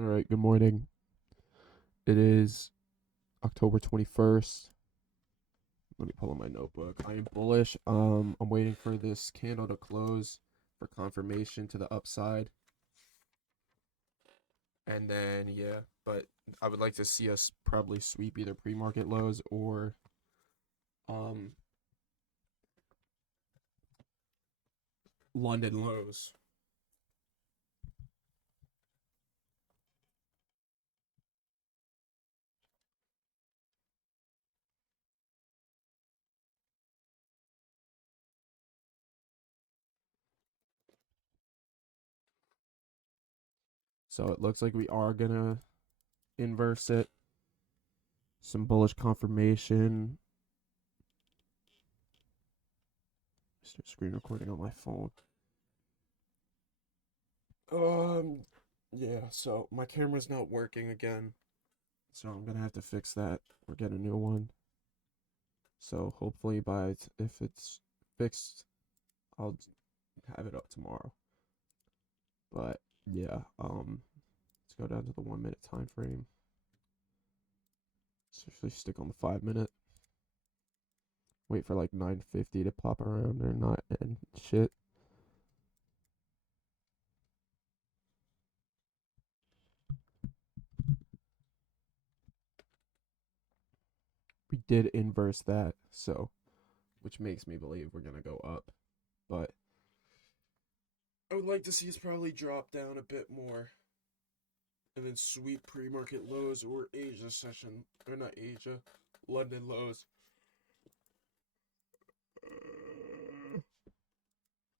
All right, good morning. It is October 21st. Let me pull up my notebook. I am bullish. I'm waiting for this candle to close for confirmation to the upside. And then, yeah, but I would like to see us probably sweep either pre-market lows or um London lows. So it looks like we are gonna inverse it. Some bullish confirmation. Start screen recording on my phone. Yeah, so my camera's not working again. So I'm gonna have to fix that or get a new one. So hopefully if it's fixed, I'll have it up tomorrow. But yeah, let's go down to the 1 minute time frame. Let's actually stick on the 5 minute. Wait for like 950 to pop around or not and shit. We did inverse that, so which makes me believe we're gonna go up. But I would like to see us probably drop down a bit more and then sweep pre-market lows or Asia session, or not Asia, London lows.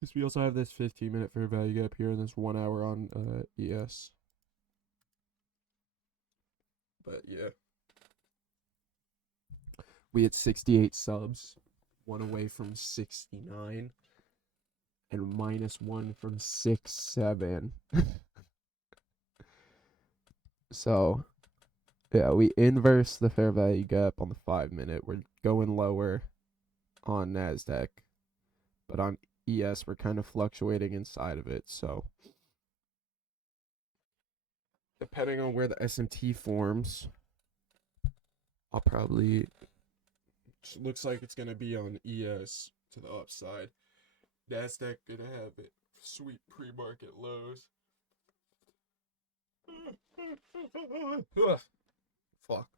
Because we also have this 15-minute fair value gap here and this 1 hour on ES. But yeah, we had 68 subs, one away from 69, and -1 from 67. So yeah, we inverse the fair value gap on the 5 minute. We're going lower on NASDAQ, but on ES, we're kind of fluctuating inside of it. So depending on where the SMT forms, I'll probably, looks like it's going to be on ES to the upside. NASDAQ going to have it sweet pre-market lows. Fuck.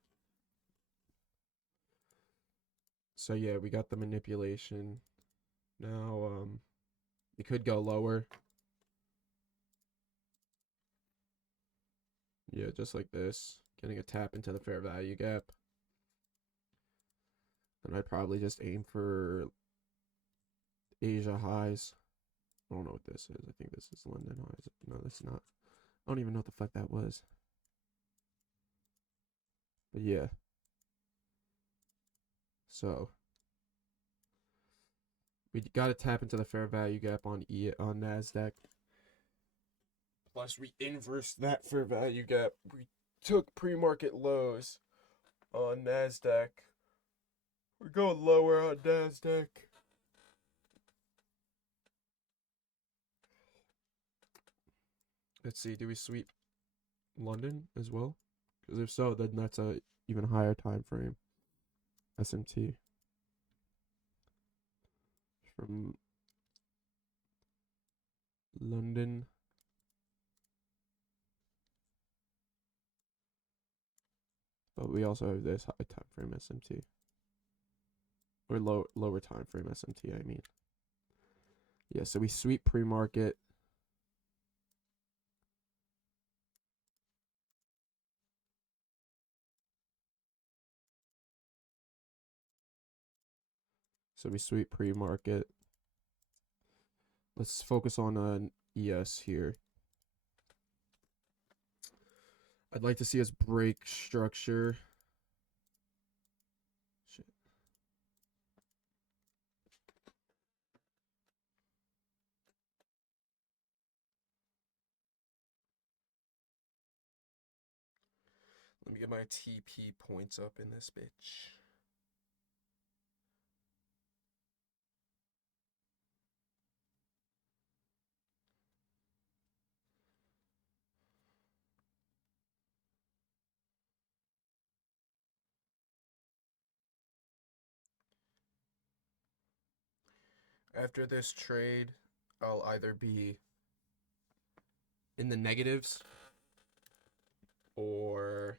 So yeah, we got the manipulation. Now, it could go lower. Yeah, just like this. Getting a tap into the fair value gap. And I'd probably just aim for Asia highs. I don't know what this is. I think this is London highs. No, that's not. I don't even know what the fuck that was. But yeah. So we got to tap into the fair value gap on Nasdaq. Plus, we inversed that fair value gap. We took pre-market lows on Nasdaq. We're going lower on Nasdaq. Let's see. Do we sweep London as well? Because if so, then that's a even higher time frame. SMT from London. But we also have this high time frame SMT. Or lower time frame SMT, I mean. Yeah, so we sweep pre-market. So we sweep pre-market. Let's focus on an ES here. I'd like to see us break structure. Shit. Let me get my TP points up in this bitch. After this trade, I'll either be in the negatives or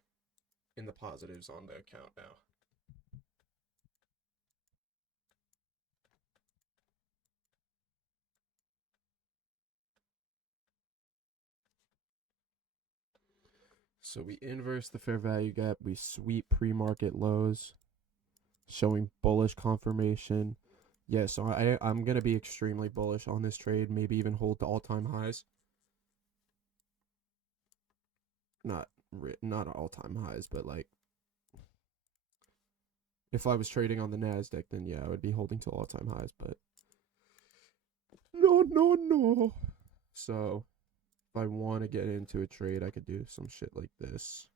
in the positives on the account now. So we inverse the fair value gap, we sweep pre-market lows, showing bullish confirmation. Yeah, so I'm going to be extremely bullish on this trade, maybe even hold to all-time highs. Not all-time highs, but like if I was trading on the Nasdaq, then yeah, I would be holding to all-time highs, but no. So if I want to get into a trade, I could do some shit like this.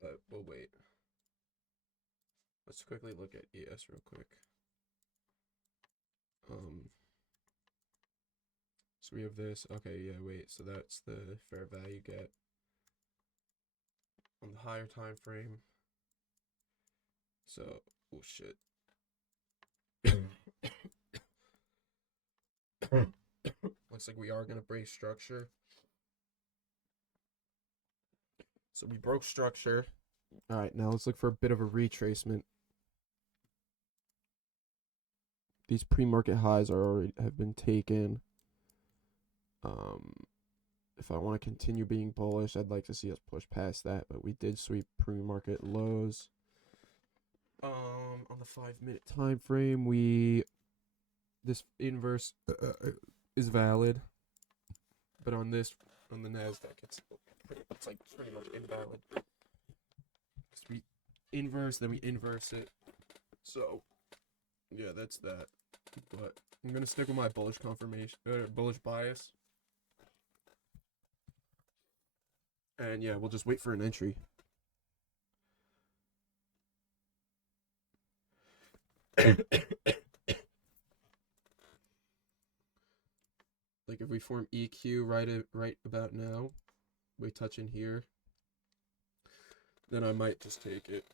But we'll wait. Let's quickly look at ES real quick. So we have this. Okay, yeah, wait. So that's the fair value gap on the higher time frame. So, oh shit. Looks like we are gonna break structure. So we broke structure. All right, now let's look for a bit of a retracement. These pre-market highs have been taken. If I want to continue being bullish, I'd like to see us push past that, but we did sweep pre-market lows. On the 5-minute time frame, this inverse is valid, but on the Nasdaq, it's like pretty much invalid. Because we inverse, then we inverse it. So yeah, that's that. But I'm gonna stick with my bullish confirmation, bullish bias. And yeah, we'll just wait for an entry. Like if we form EQ right about now, we touch in here, then I might just take it.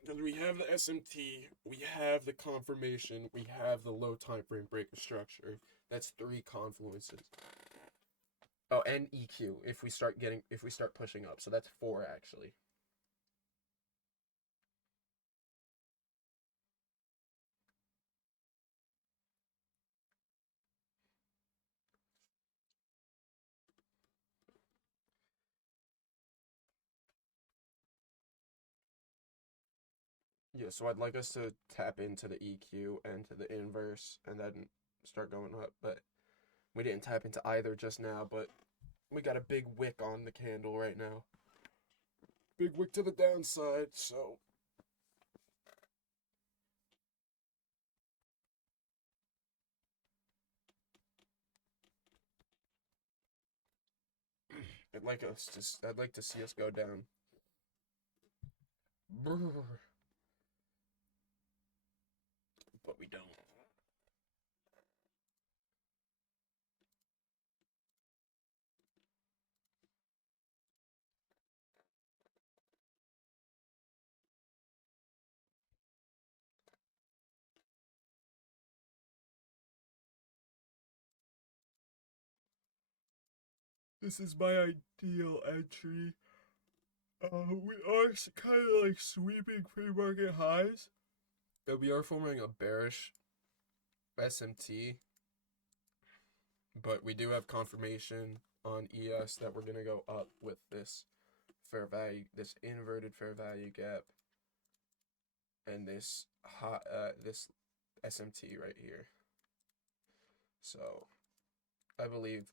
Because we have the SMT, we have the confirmation, we have the low time frame breaker structure. That's 3 confluences. Oh, and EQ if we start pushing up. So that's 4 actually. Yeah, so I'd like us to tap into the EQ and to the inverse and then start going up, but we didn't tap into either just now, but we got a big wick on the candle right now. Big wick to the downside, so I'd like to see us go down. Brr. But we don't. This is my ideal entry. We are kind of like sweeping pre-market highs. We are forming a bearish SMT, but we do have confirmation on ES that we're gonna go up with this this inverted fair value gap, and this SMT right here. So I believe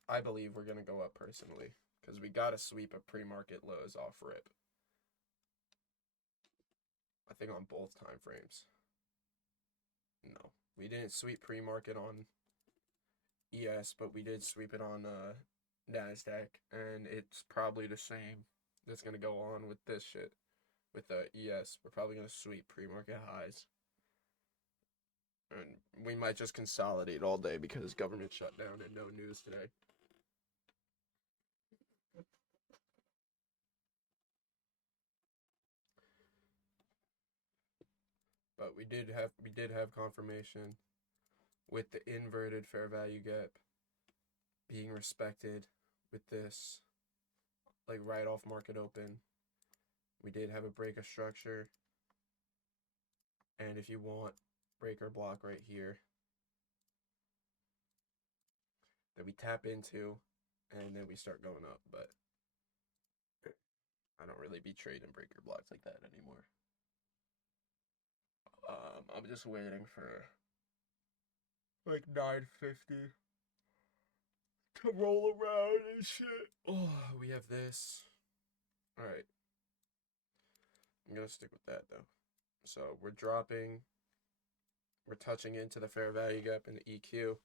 we're gonna go up personally because we gotta sweep a pre-market lows off rip. I think on both time frames. No, we didn't sweep pre-market on ES, but we did sweep it on Nasdaq, and it's probably the same that's gonna go on with this shit. with the ES. We're probably going to sweep pre-market highs. And we might just consolidate all day because government shutdown and no news today. But we did have confirmation with the inverted fair value gap being respected with this, like right off market open. We did have a break of structure, and if you want, breaker block right here that we tap into, and then we start going up. But I don't really be trading breaker blocks like that anymore. I'm just waiting for like 950 to roll around and shit. Oh, we have this. All right. I'm gonna stick with that though. So we're dropping. We're touching into the fair value gap in the EQ.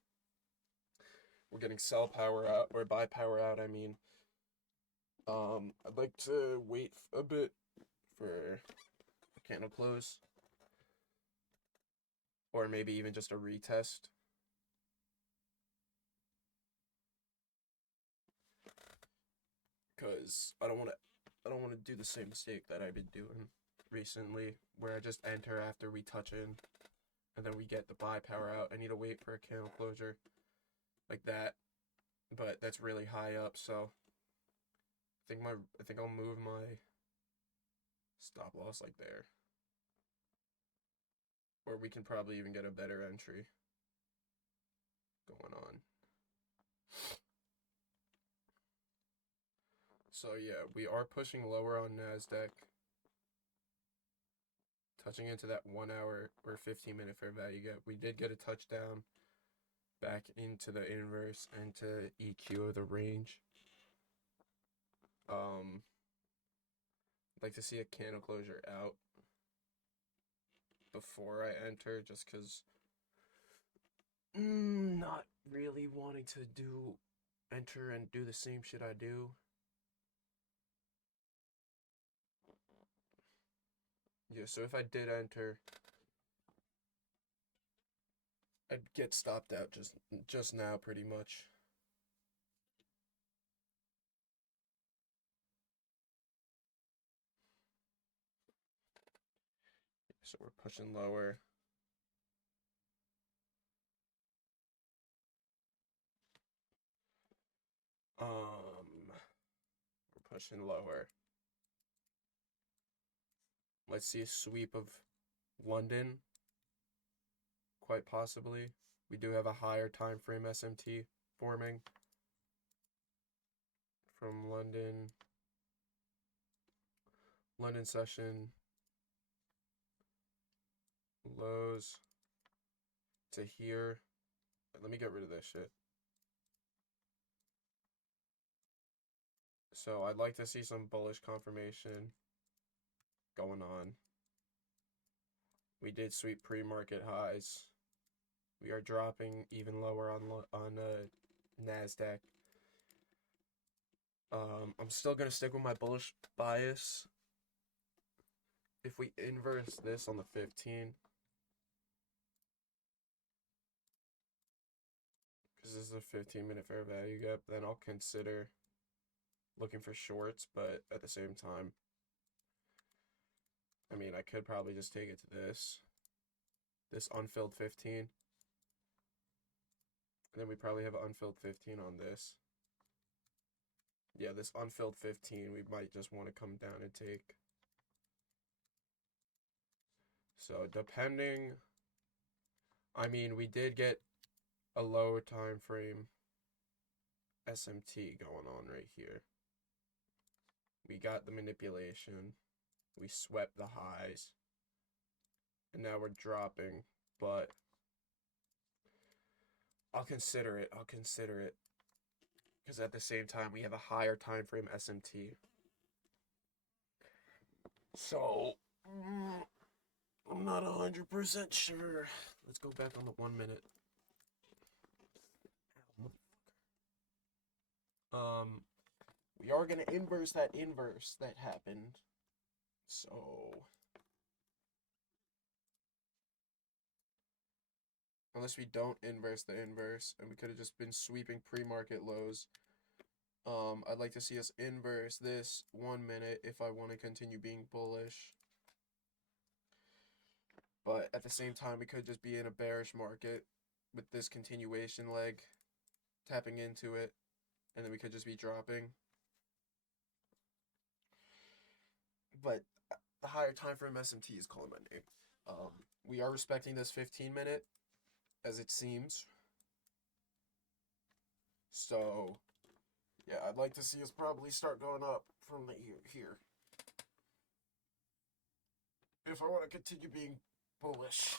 We're getting sell power out, or buy power out, I mean. I'd like to wait a bit for a candle close. Or maybe even just a retest. Because I don't want to do the same mistake that I've been doing recently, where I just enter after we touch in, and then we get the buy power out. I need to wait for a candle closure like that, but that's really high up, so I think I'll move my stop loss like there, or we can probably even get a better entry going on. So yeah, we are pushing lower on NASDAQ, touching into that 1 hour or 15-minute fair value gap. We did get a touchdown back into the inverse and to EQ of the range. I'd like to see a candle closure out before I enter, just because not really wanting to enter and do the same shit I do. Yeah, so if I did enter, I'd get stopped out just now pretty much. So we're pushing lower. We're pushing lower. Let's see a sweep of London. Quite possibly. We do have a higher time frame SMT forming from London session lows to here. Let me get rid of this shit. So I'd like to see some bullish confirmation going on. We did sweep pre-market highs. We are dropping even lower on NASDAQ. I'm still gonna stick with my bullish bias. If we inverse this on the 15, because this is a 15-minute fair value gap, then I'll consider looking for shorts, but at the same time, I mean, I could probably just take it to this unfilled 15. And then we probably have an unfilled 15 on this. Yeah, this unfilled 15, we might just want to come down and take. So depending, I mean, we did get a low time frame SMT going on right here. We got the manipulation. We swept the highs. And now we're dropping, but I'll consider it. Because at the same time, we have a higher time frame SMT. So, I'm not 100% sure. Let's go back on the 1 minute. We are going to inverse that happened. So unless we don't inverse the inverse, and we could have just been sweeping pre-market lows. I'd like to see us inverse this 1 minute if I want to continue being bullish. But at the same time, we could just be in a bearish market with this continuation leg, tapping into it, and then we could just be dropping. But the higher time frame SMT is calling my name. We are respecting this 15-minute, as it seems. So, yeah, I'd like to see us probably start going up from here. If I want to continue being bullish.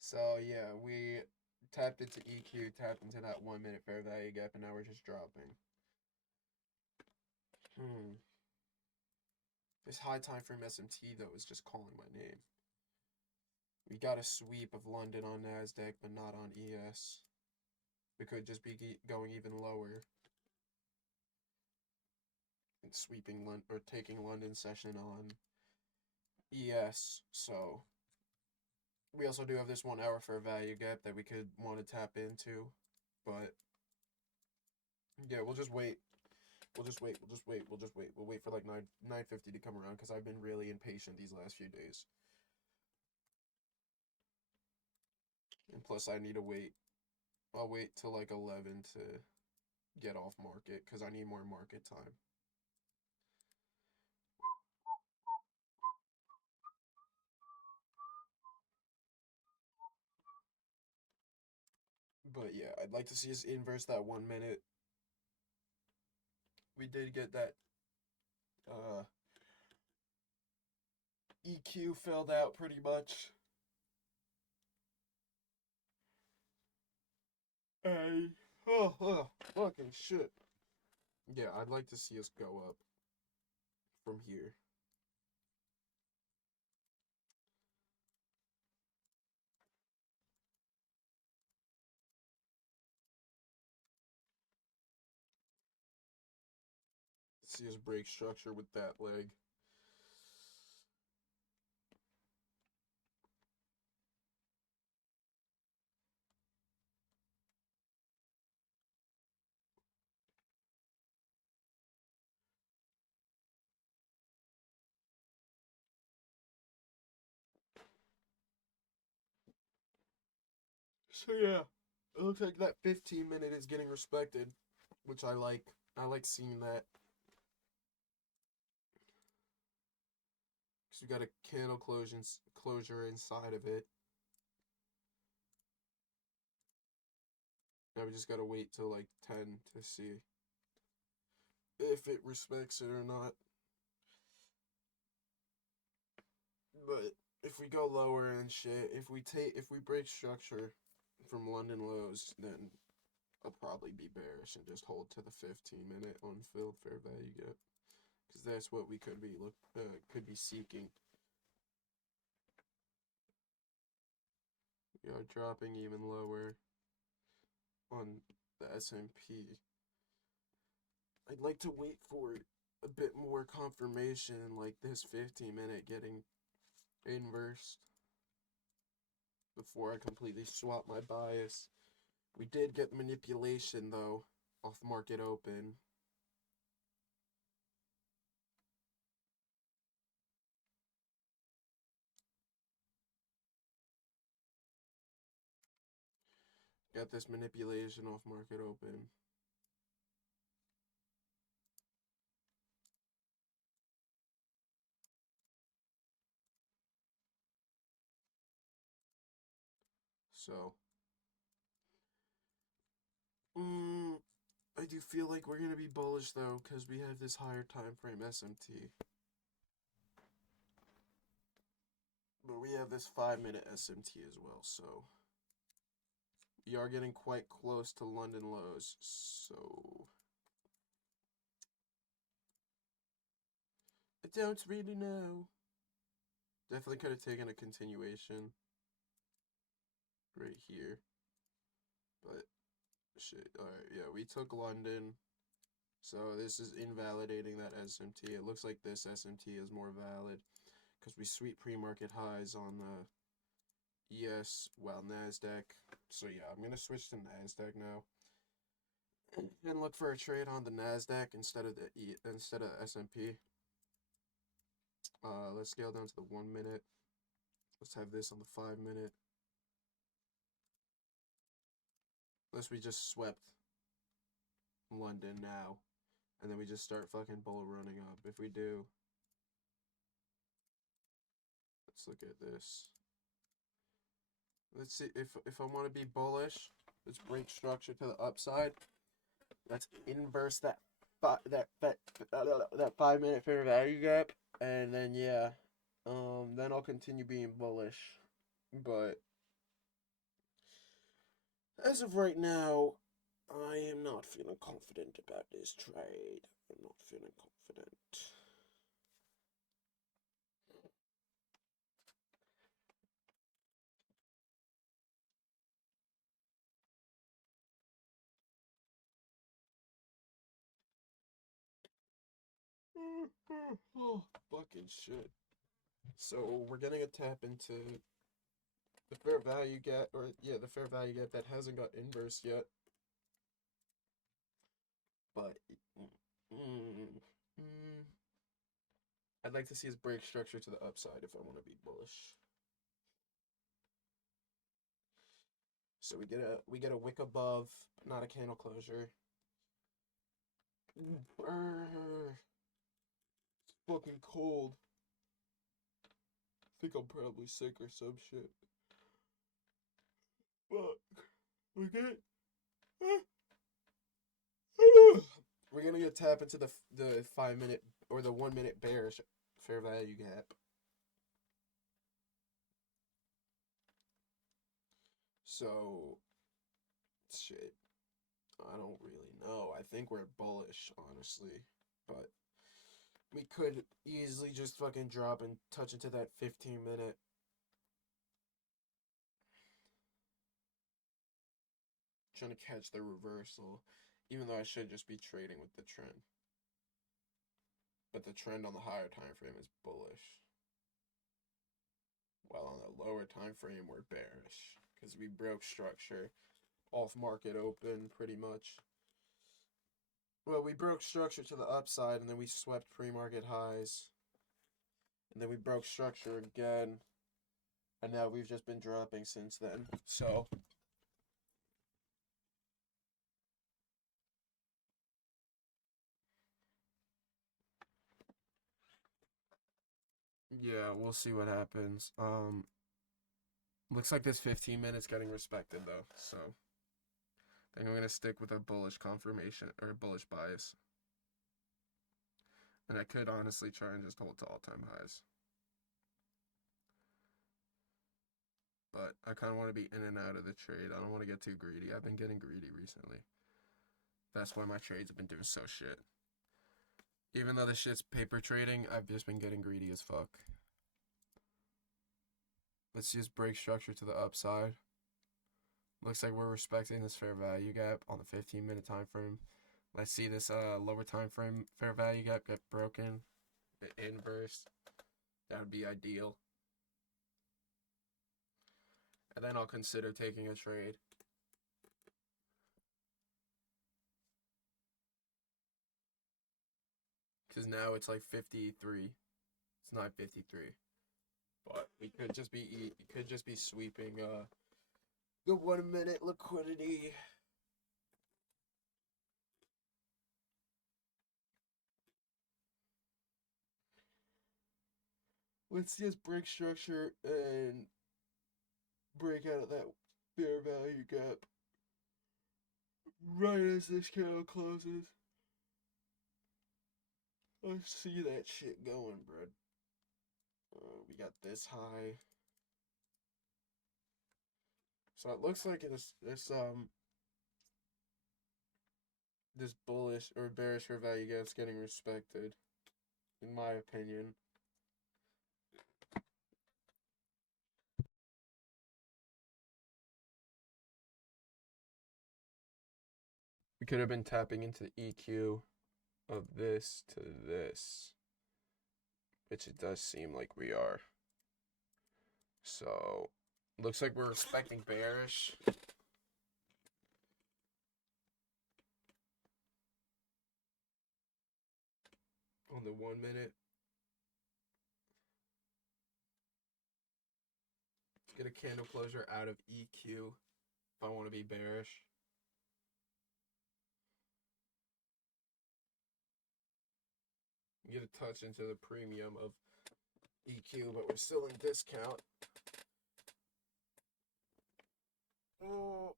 So, yeah, we tapped into EQ, tapped into that 1 minute fair value gap, and now we're just dropping. This high time frame SMT, though, is just calling my name. We got a sweep of London on NASDAQ, but not on ES. We could just be going even lower and sweeping or taking London session on ES. So we also do have this 1 hour fair value gap that we could want to tap into, but yeah, we'll just wait. We'll wait for like 9:50 to come around because I've been really impatient these last few days. And plus, I need to wait. I'll wait till like 11 to get off market because I need more market time. But yeah, I'd like to see us inverse that 1 minute. We did get that EQ filled out pretty much. Hey, fucking shit. Yeah, I'd like to see us go up from here. See us break structure with that leg. So yeah, it looks like that 15-minute is getting respected, which I like. I like seeing that. Because we got a candle closure inside of it. Now we just gotta wait till like 10 to see if it respects it or not. But if we go lower and shit, if we break structure from London lows, then I'll probably be bearish and just hold to the 15-minute unfilled fair value gap, because that's what we could be seeking. We are dropping even lower on the S&P. I'd like to wait for a bit more confirmation, like this 15-minute getting inversed, before I completely swap my bias. We did get manipulation, though, off market open. Got this manipulation off market open. So, I do feel like we're going to be bullish, though, because we have this higher time frame SMT. But we have this 5-minute SMT as well, so we are getting quite close to London lows, so I don't really know. Definitely could have taken a continuation. right here. But shit, alright, yeah, we took London. So this is invalidating that SMT. It looks like this SMT is more valid because we sweep pre-market highs on the NASDAQ. So yeah, I'm gonna switch to NASDAQ now and look for a trade on the NASDAQ instead of the S&P. Let's scale down to the 1 minute. Let's have this on the 5 minute. Unless we just swept London now, and then we just start fucking bull running up. If we do, let's look at this. Let's see if I want to be bullish. Let's break structure to the upside. Let's inverse that 5 minute fair value gap, and then yeah, then I'll continue being bullish. But as of right now, I am not feeling confident about this trade. I'm not feeling confident. Oh, fucking shit. So we're getting a tap into the fair value gap, the fair value gap that hasn't got inverse yet. But I'd like to see us break structure to the upside if I want to be bullish. So we get a wick above, but not a candle closure. It's fucking cold. I think I'm probably sick or some shit. Fuck. We get we're gonna get tap into the 5 minute or the 1 minute bearish fair value gap. So shit. I don't really know. I think we're bullish, honestly. But we could easily just fucking drop and touch into that 15-minute. Trying to catch the reversal, even though I should just be trading with the trend. But the trend on the higher time frame is bullish. While on the lower time frame, we're bearish. Because we broke structure off market open, pretty much. Well, we broke structure to the upside, and then we swept pre-market highs. And then we broke structure again. And now we've just been dropping since then. So yeah, we'll see what happens. Looks like this 15 minutes getting respected though. So I think I'm gonna stick with a bullish confirmation or a bullish bias. And I could honestly try and just hold to all-time highs. But I kind of want to be in and out of the trade. I don't want to get too greedy. I've been getting greedy recently. That's why my trades have been doing so shit. Even though this shit's paper trading, I've just been getting greedy as fuck. Let's just break structure to the upside. Looks like we're respecting this fair value gap on the 15-minute time frame. Let's see this lower time frame fair value gap get broken. The inverse. That would be ideal. And then I'll consider taking a trade. Because now it's like 53. It's not 53. But we could just be sweeping the 1 minute liquidity. Let's just break structure and break out of that fair value gap right as this candle closes. Let's see that shit going, bro. We got this high. So it looks like this bullish or bearish fair value gap's getting respected, in my opinion. We could have been tapping into the EQ of this to this, which it does seem like we are. So, looks like we're expecting bearish. On the 1 minute. Get a candle closure out of EQ if I want to be bearish. Get a touch into the premium of EQ, but we're still in discount. Oh.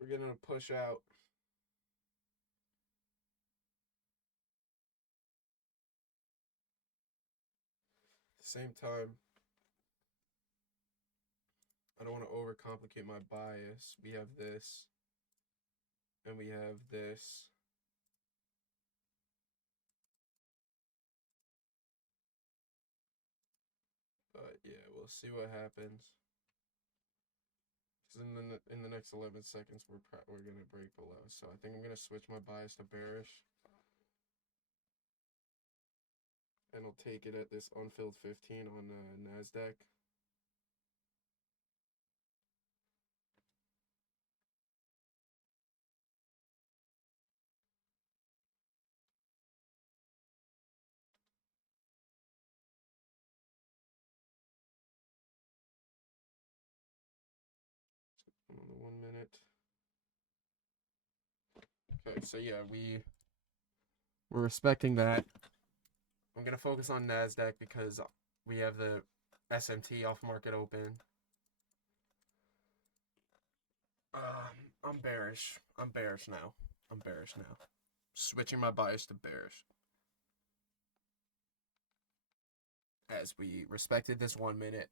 We're gonna push out. At the same time, I don't want to overcomplicate my bias. We have this, and we have this. But yeah, we'll see what happens. Because in the next 11 seconds, we're gonna break below. So I think I'm gonna switch my bias to bearish, and I'll take it at this unfilled 15 on Nasdaq. On the 1 minute. Okay, so yeah, we're respecting that. I'm gonna focus on Nasdaq because we have the SMT off market open. I'm bearish. I'm bearish now. Switching my bias to bearish. As we respected this 1 minute,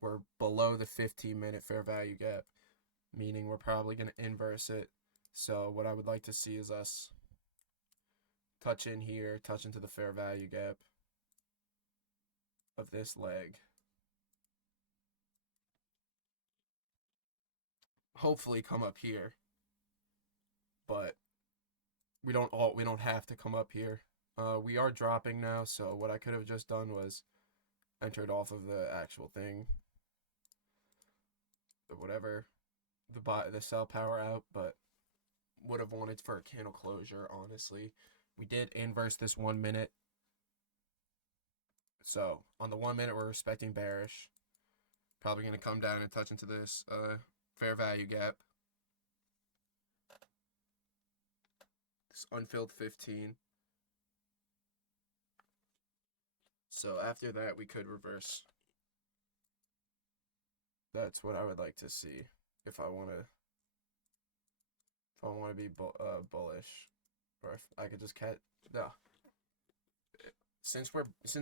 we're below the 15-minute fair value gap, meaning we're probably going to inverse it. So what I would like to see is us touch in here, touch into the fair value gap of this leg. Hopefully come up here, but we don't have to come up here. We are dropping now, so what I could have just done was entered off of the actual thing, whatever, the sell power out, but would have wanted for a candle closure, honestly. We did inverse this 1 minute. So on the 1 minute, we're respecting bearish. Probably going to come down and touch into this fair value gap. This unfilled 15. So after that, we could reverse. That's what I would like to see if I want to be bullish, or if I could just catch. No. Since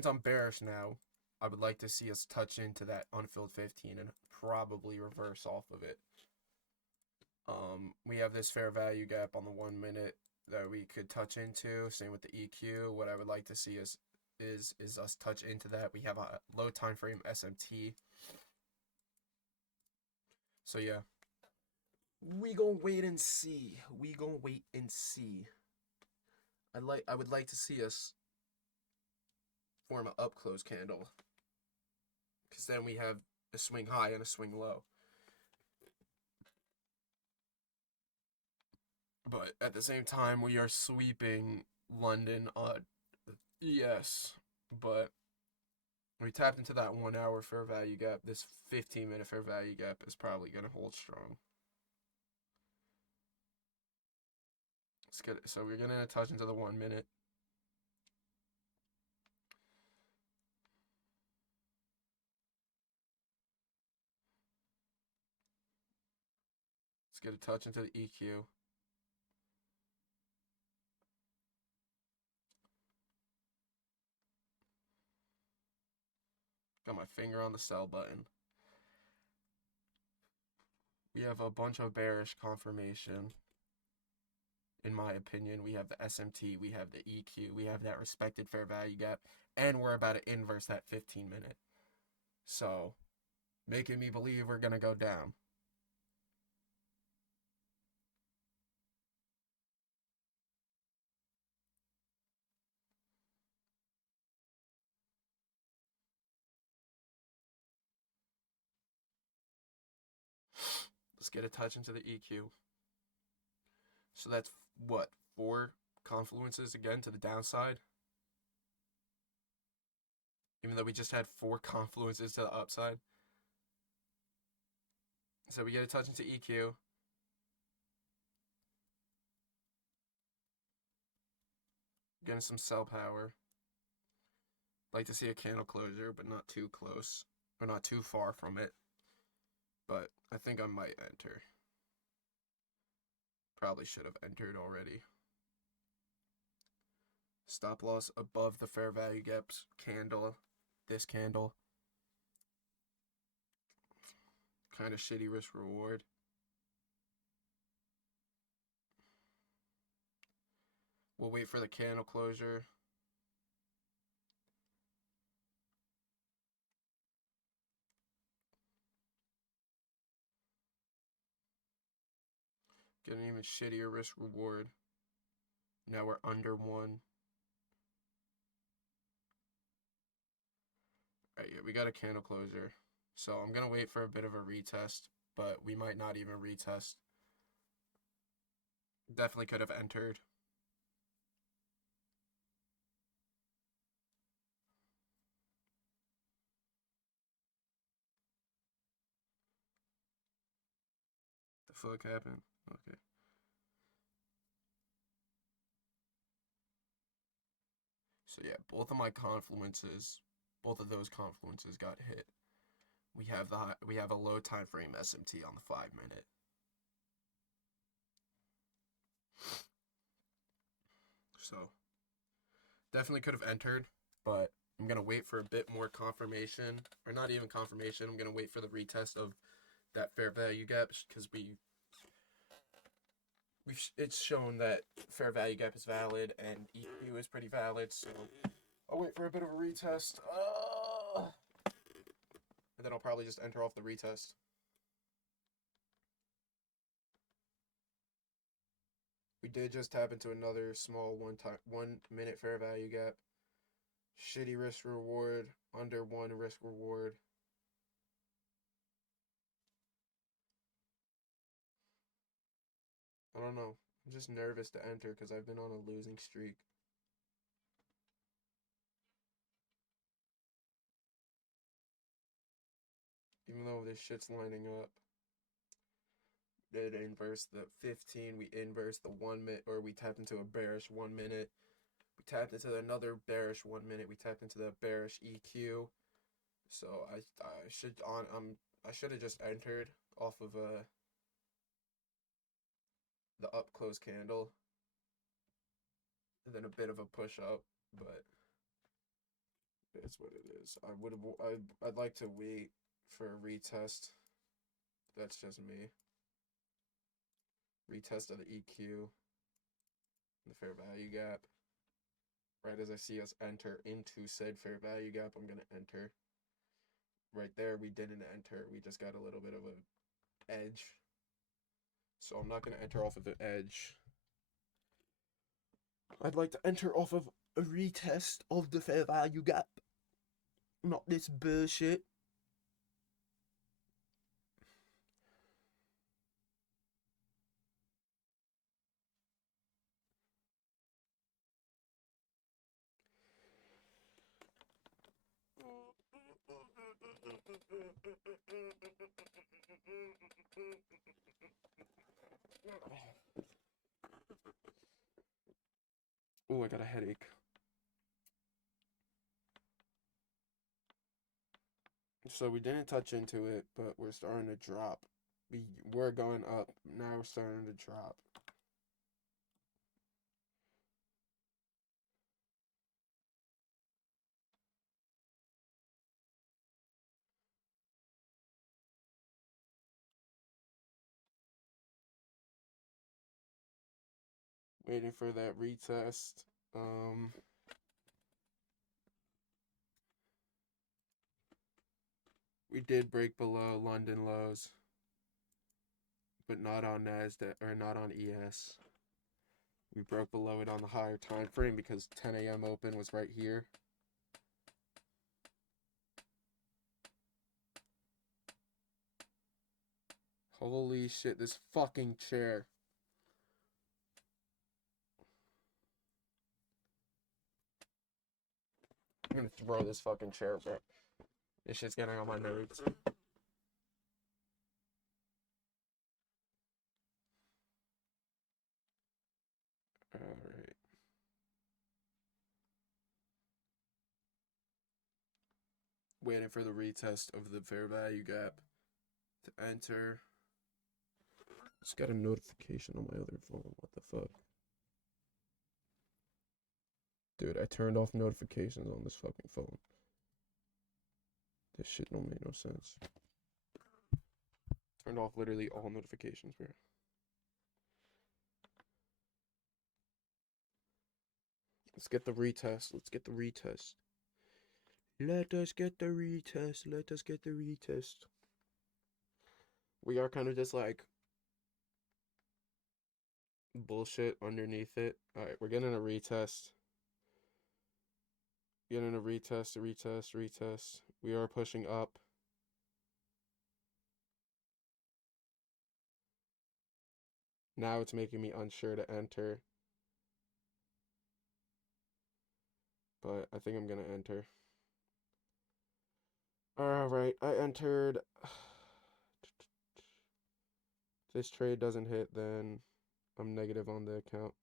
I'm bearish now, I would like to see us touch into that unfilled 15 and probably reverse off of it. We have this fair value gap on the 1 minute that we could touch into. Same with the EQ. What I would like to see is us touch into that. We have a low time frame SMT. So yeah, we gonna wait and see. I would like to see us form an up close candle, because then we have a swing high and a swing low. But at the same time, we are sweeping London on, yes, but we tapped into that 1 hour fair value gap. This 15-minute fair value gap is probably going to hold strong. Let's get it. So we're going to touch into the 1 minute. Let's get a touch into the EQ. Got my finger on the sell button. We have a bunch of bearish confirmation. In my opinion, we have the SMT, we have the EQ, we have that respected fair value gap, and we're about to inverse that 15-minute. So, making me believe we're going to go down. Let's get a touch into the EQ. So that's what, 4 confluences again to the downside? Even though we just had 4 confluences to the upside. So we get a touch into EQ. Getting some sell power. Like to see a candle closure, but not too close. Or not too far from it. But I think I might enter. Probably should have entered already. Stop loss above the fair value gaps candle. This candle. Kind of shitty risk reward. We'll wait for the candle closure. Get an even shittier risk reward. Now we're under 1. Alright, yeah, we got a candle closure. So I'm going to wait for a bit of a retest, but we might not even retest. Definitely could have entered. The fuck happened? Okay. So yeah, both of those confluences got hit. We have a low time frame SMT on the 5-minute. So definitely could have entered, but I'm gonna wait for a bit more confirmation, or not even confirmation. I'm gonna wait for the retest of that fair value gap because it's shown that fair value gap is valid and EQ is pretty valid. So I'll wait for a bit of a retest. And then I'll probably just enter off the retest. We did just tap into another small 1-minute fair value gap. Shitty risk reward, under 1 risk reward. I don't know. I'm just nervous to enter because I've been on a losing streak. Even though this shit's lining up. Did inverse the 15, we inversed the 1 minute, or we tapped into a bearish 1-minute. We tapped into another bearish 1-minute. We tapped into the bearish EQ. So I should have just entered off of the up close candle, and then a bit of a push up, but it's what it is. I'd like to wait for a retest. That's just me. Retest of the EQ, the fair value gap. Right as I see us enter into said fair value gap, I'm gonna enter. Right there, we didn't enter. We just got a little bit of a edge. So I'm not gonna enter off of the edge. I'd like to enter off of a retest of the fair value gap. Not this bullshit. Oh, I got a headache. So we didn't touch into it, but we're starting to drop. We're going up. Now we're starting to drop. Waiting for that retest. We did break below London lows, but not on NASDAQ or not on ES. We broke below it on the higher time frame because 10 a.m. open was right here. Holy shit, this fucking chair. I'm gonna throw this fucking chair, bro. This shit's getting on my nerves. Alright. Waiting for the retest of the fair value gap to enter. Just got a notification on my other phone. What the fuck? Dude, I turned off notifications on this fucking phone. This shit don't make no sense. Turned off literally all notifications, bro. Let's get the retest. Let's get the retest. Let us get the retest. Let us get the retest. We are kind of just like bullshit underneath it. Alright, we're getting a retest. Getting a retest, a retest, retest. We are pushing up. Now it's making me unsure to enter. But I think I'm going to enter. Alright, I entered. If this trade doesn't hit, then I'm negative on the account.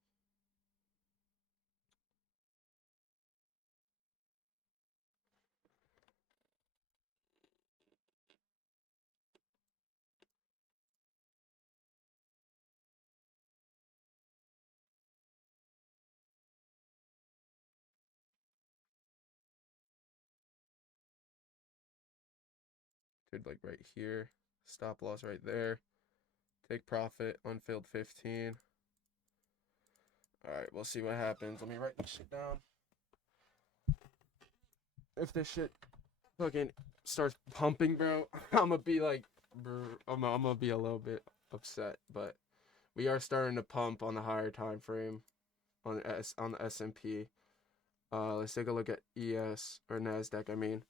Trade like right here. Stop loss right there. Take profit. Unfilled 15. Alright, we'll see what happens. Let me write this shit down. If this shit fucking starts pumping, bro, I'm gonna be like, I'm gonna be a little bit upset. But we are starting to pump on the higher time frame on the S&P. Let's take a look at ES or NASDAQ. I mean,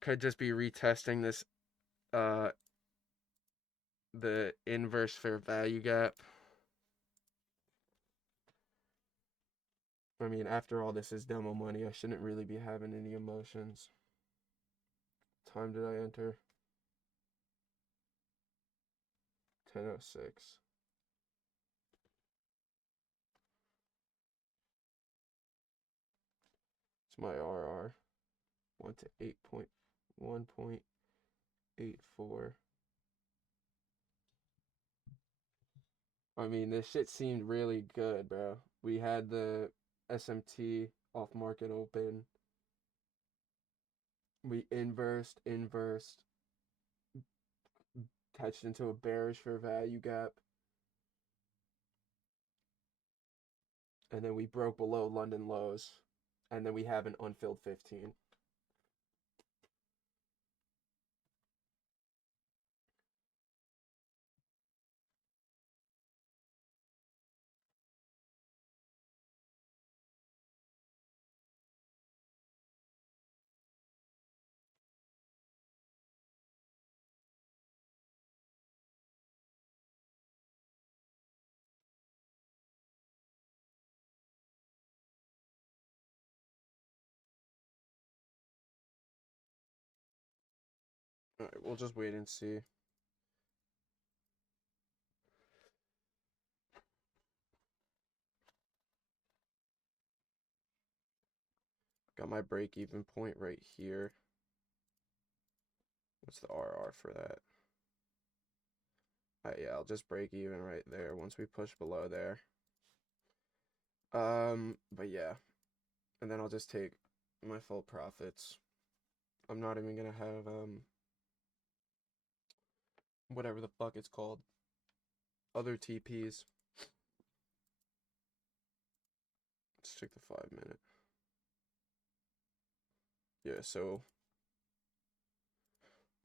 could just be retesting this, the inverse fair value gap. I mean, after all, this is demo money. I shouldn't really be having any emotions. Time did I enter? 10:06. It's my RR. Went to 1.84. I mean, this shit seemed really good, bro. We had the SMT off market open. We inversed, touched into a bearish fair value gap. And then we broke below London lows. And then we have an unfilled 15. Alright, we'll just wait and see. Got my break-even point right here. What's the RR for that? Yeah, I'll just break even right there once we push below there. But yeah. And then I'll just take my full profits. I'm not even gonna have, whatever the fuck it's called. Other TPs. Let's check the 5-minute. Yeah, so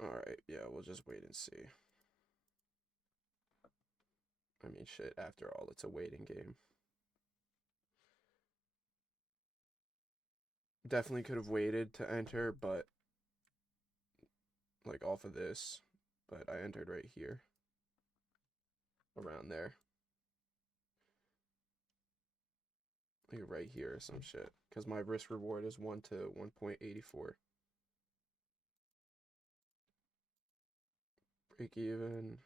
alright, yeah, we'll just wait and see. I mean, shit, after all, it's a waiting game. Definitely could have waited to enter, but like off of this, but I entered right here. Around there. Like right here or some shit. Because my risk reward is 1 to 1.84. Break even.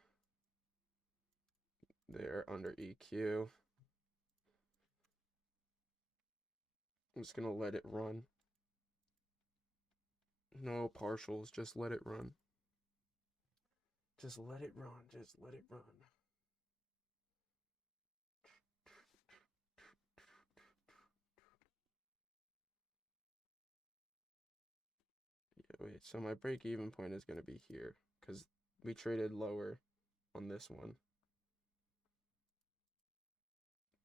There under EQ. I'm just gonna let it run. No partials, just let it run. Just let it run, just let it run. Yeah, wait, so my break even point is gonna be here. Because we traded lower on this one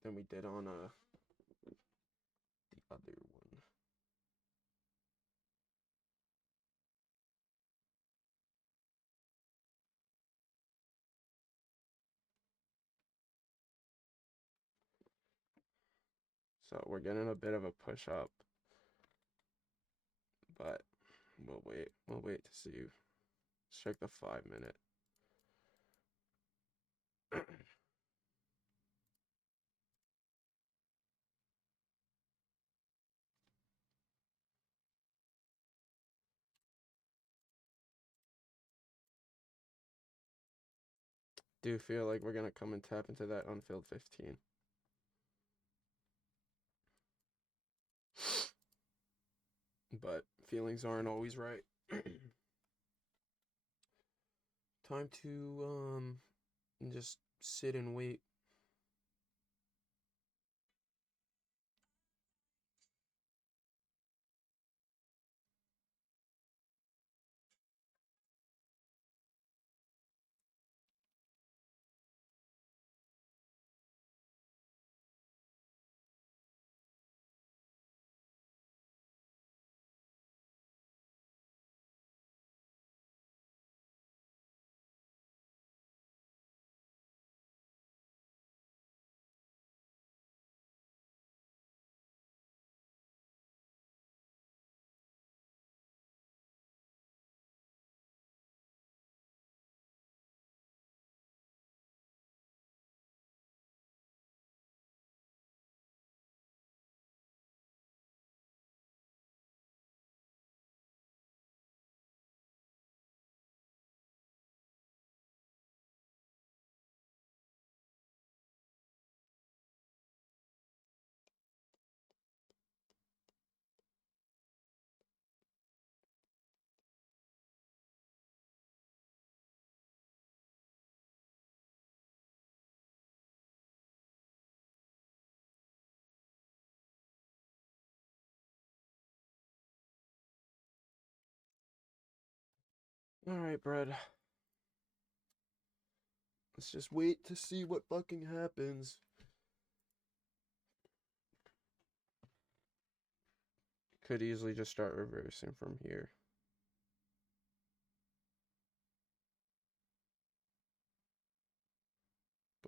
than we did on the other one. So we're getting a bit of a push up, but we'll wait. We'll wait to see. Let's check the 5-minute. Do feel like we're gonna come and tap into that unfilled 15. But feelings aren't always right. Time to just sit and wait. Alright, Brad. Let's just wait to see what fucking happens. Could easily just start reversing from here.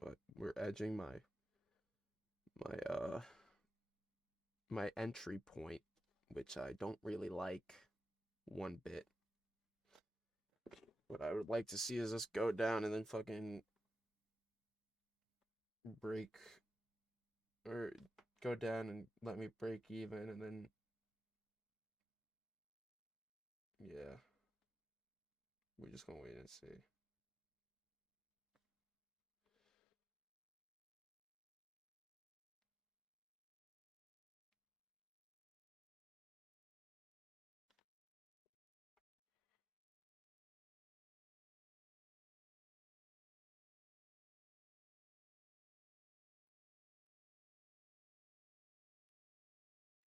But we're edging my entry point, which I don't really like one bit. What I would like to see is us go down and then fucking break, or go down and let me break even, and then yeah, we're just gonna wait and see.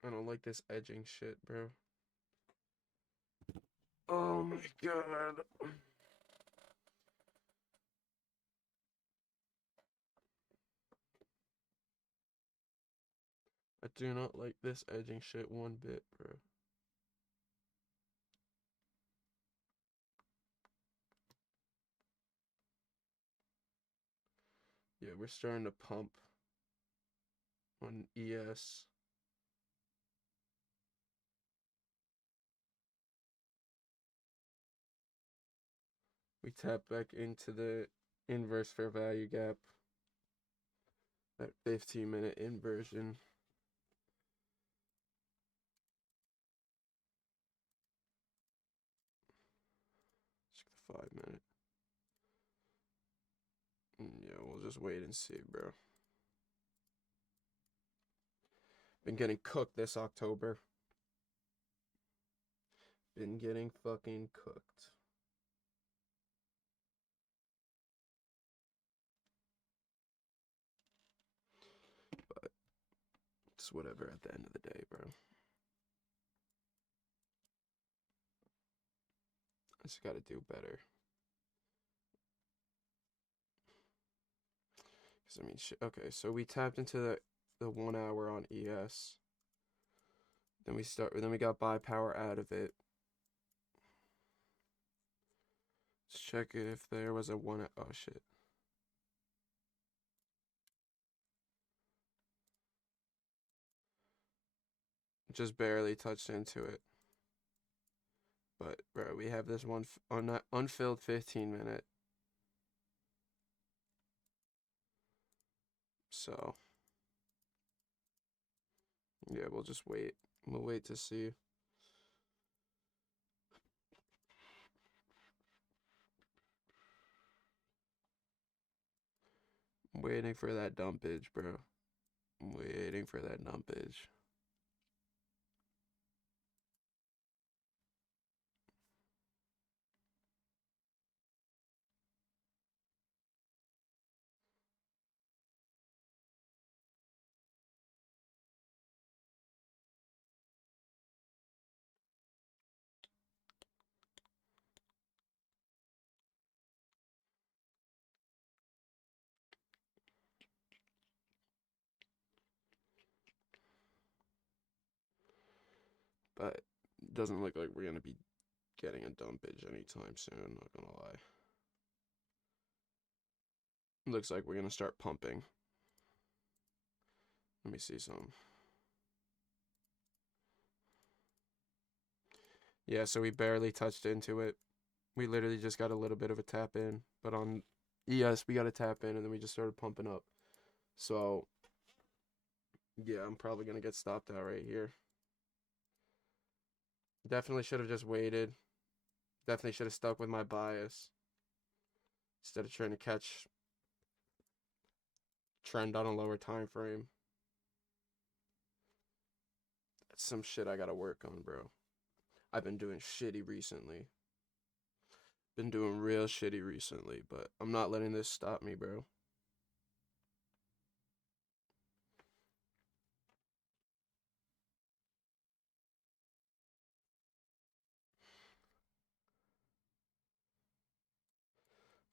I don't like this edging shit, bro. Oh my god. I do not like this edging shit one bit, bro. Yeah, we're starting to pump on ES. We tap back into the inverse fair value gap. That 15-minute inversion. Check the 5-minute. Yeah, we'll just wait and see, bro. Been getting cooked this October. Been getting fucking cooked. But it's whatever at the end of the day, bro. I just gotta do better. Cause I mean, okay, so we tapped into the 1 hour on ES. Then we got buy power out of it. Let's check it if there was a one. Oh shit. Just barely touched into it. But bro, we have this one unfilled 15-minute. So yeah, we'll just wait. We'll wait to see. I'm waiting for that dumpage, bro. I'm waiting for that dumpage. But it doesn't look like we're gonna be getting a dumpage anytime soon, not gonna lie. Looks like we're gonna start pumping. Let me see some. Yeah, so we barely touched into it. We literally just got a little bit of a tap in, but on ES we got a tap in and then we just started pumping up. So yeah, I'm probably gonna get stopped out right here. Definitely should have just waited. Definitely should have stuck with my bias instead of trying to catch trend on a lower time frame. That's some shit I gotta work on, bro. I've been doing shitty recently. Been doing real shitty recently, but I'm not letting this stop me, bro.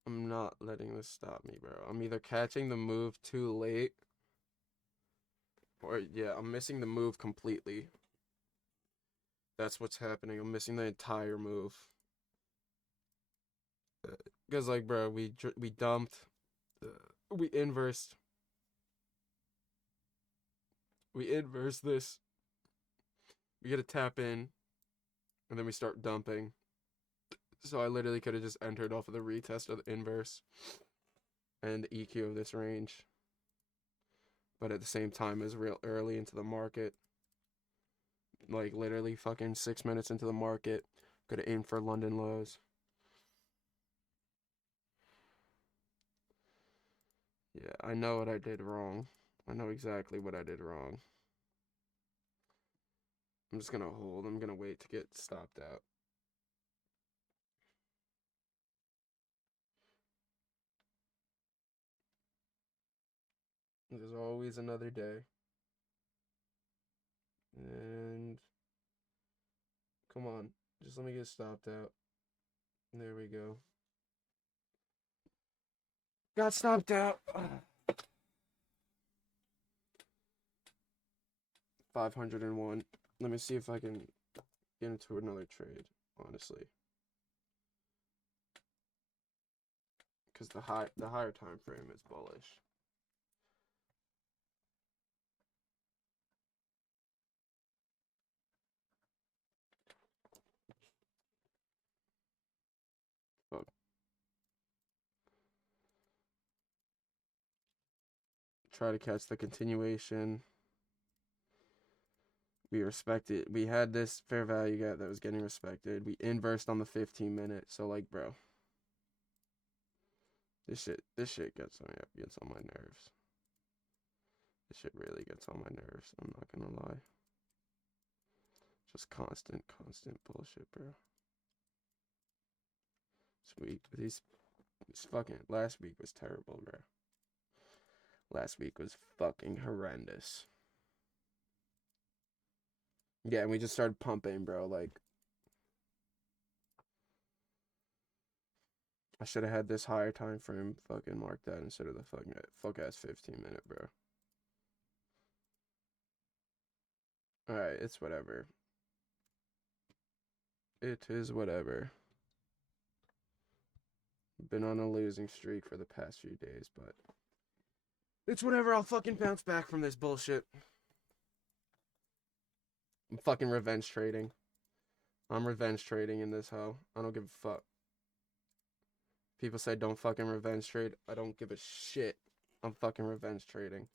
I'm not letting this stop me, bro. I'm either catching the move too late or, yeah, I'm missing the move completely. That's what's happening. I'm missing the entire move. Because, like, bro, we dumped. We inversed. We inverse this. We get a tap in. And then we start dumping. So I literally could have just entered off of the retest of the inverse. And the EQ of this range. But at the same time, is real early into the market. Like, literally fucking 6 minutes into the market. Could have aimed for London lows. Yeah, I know what I did wrong. I know exactly what I did wrong. I'm just gonna hold. I'm gonna wait to get stopped out. There's always another day. And come on, just let me get stopped out. There we go. Got stopped out. 501. Let me see if I can get into another trade, honestly. Because the higher time frame is bullish. Fuck. Try to catch the continuation. We respected. We had this fair value gap that was getting respected. We inversed on the 15 minute. So like, bro, this shit gets on my nerves. This shit really gets on my nerves. I'm not gonna lie. Just constant bullshit, bro. This fucking last week was terrible, bro. Last week was fucking horrendous. Yeah, and we just started pumping, bro. Like, I should have had this higher time frame fucking marked out instead of the fuck ass 15 minute, bro. Alright, it's whatever. It is whatever. Been on a losing streak for the past few days, but it's whatever. I'll fucking bounce back from this bullshit. I'm fucking revenge trading. I'm revenge trading in this hoe. I don't give a fuck. People say don't fucking revenge trade. I don't give a shit. I'm fucking revenge trading.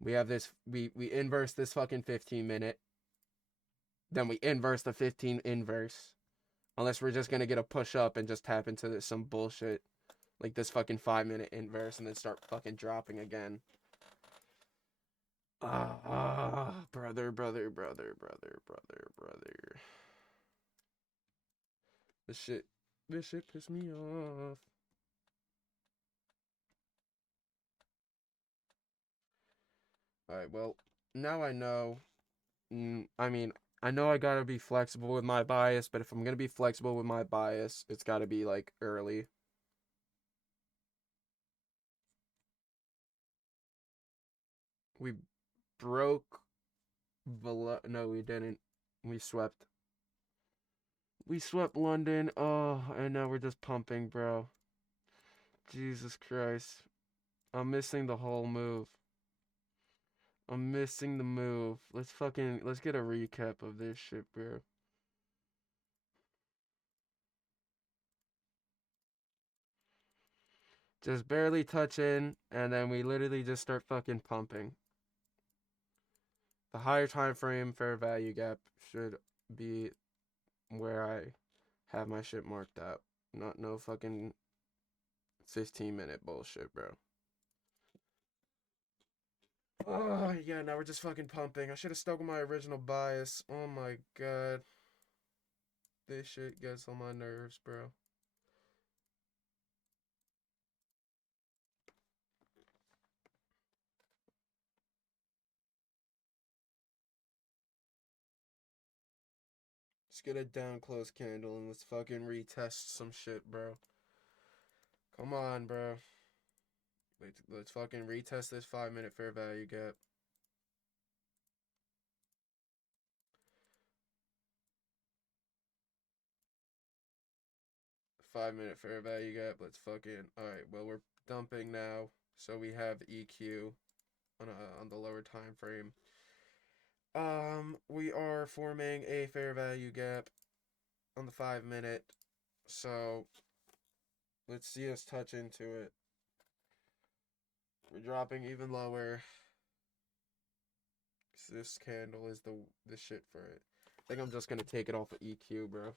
We have this, we inverse this fucking 15 minute. Then we inverse the 15 inverse. Unless we're just gonna get a push up and just tap into this, some bullshit. Like this fucking 5 minute inverse and then start fucking dropping again. Brother. This shit pissed me off. Alright, well, now I know. I mean, I know I gotta be flexible with my bias, but if I'm gonna be flexible with my bias, it's gotta be like early. We broke no, we didn't. We swept. We swept London. Oh, and now we're just pumping, bro. Jesus Christ. I'm missing the whole move. I'm missing the move. Let's get a recap of this shit, bro. Just barely touching, and then we literally just start fucking pumping. The higher time frame fair value gap should be where I have my shit marked out. Not no fucking 15-minute bullshit, bro. Oh, yeah, now we're just fucking pumping. I should have stuck with my original bias. Oh my god. This shit gets on my nerves, bro. Let's get a down close candle and let's fucking retest some shit, bro. Come on, bro. Let's fucking retest this 5 minute fair value gap. 5 minute fair value gap. Let's fucking. Alright, well, we're dumping now. So we have EQ on the lower time frame. We are forming a fair value gap on the 5 minute. So let's see us touch into it. We're dropping even lower. This candle is the shit for it. I think I'm just gonna take it off of EQ, bro.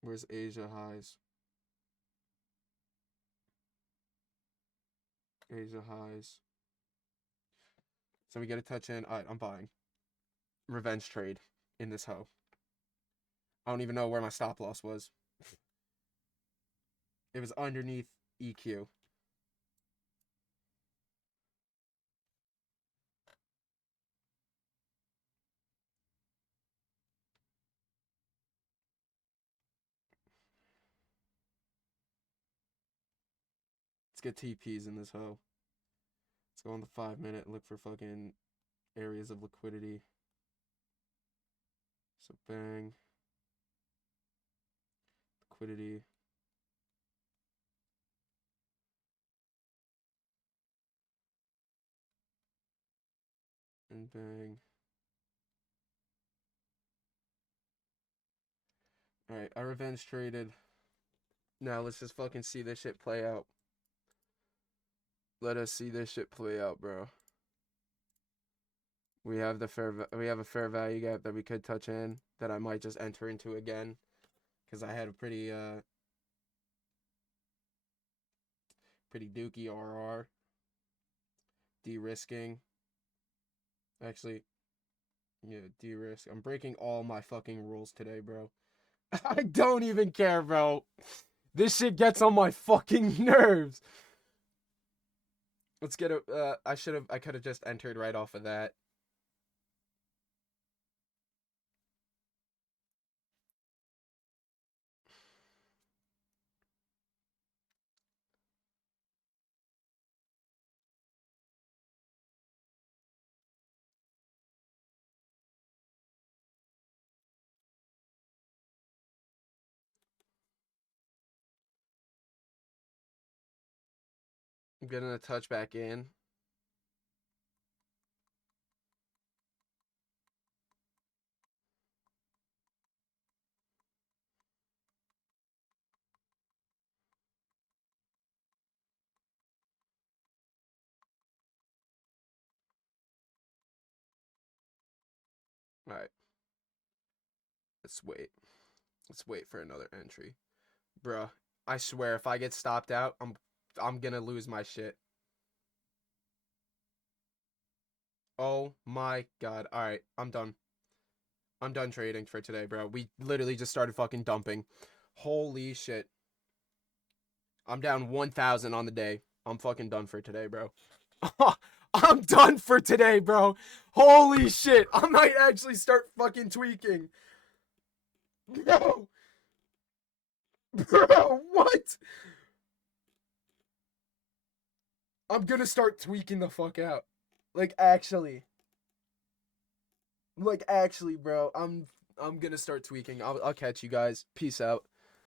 Where's Asia highs? Asia highs. So we get a touch in. Alright, I'm buying. Revenge trade in this hoe. I don't even know where my stop loss was. It was underneath EQ. Let's get TPs in this hoe. Let's go on the 5 minute and look for fucking areas of liquidity. So bang. Liquidity. And bang. Alright, I revenge traded. Now let's just fucking see this shit play out. Let us see this shit play out, bro. We have a fair value gap that we could touch in that I might just enter into again because I had a pretty dookie RR. De-risking. Actually, yeah, de-risk. I'm breaking all my fucking rules today, bro. I don't even care, bro. This shit gets on my fucking nerves. Let's get a, I could have just entered right off of that. I'm gonna touch back in. Alright. Let's wait. Let's wait for another entry. Bruh, I swear if I get stopped out, I'm gonna lose my shit. Oh my god. Alright, I'm done. I'm done trading for today, bro. We literally just started fucking dumping. Holy shit. I'm down 1,000 on the day. I'm fucking done for today, bro. I'm done for today, bro. Holy shit. I might actually start fucking tweaking. Bro. Bro, what? I'm gonna start tweaking the fuck out. Like, actually. Like, actually, bro. I'm gonna start tweaking. I'll catch you guys. Peace out.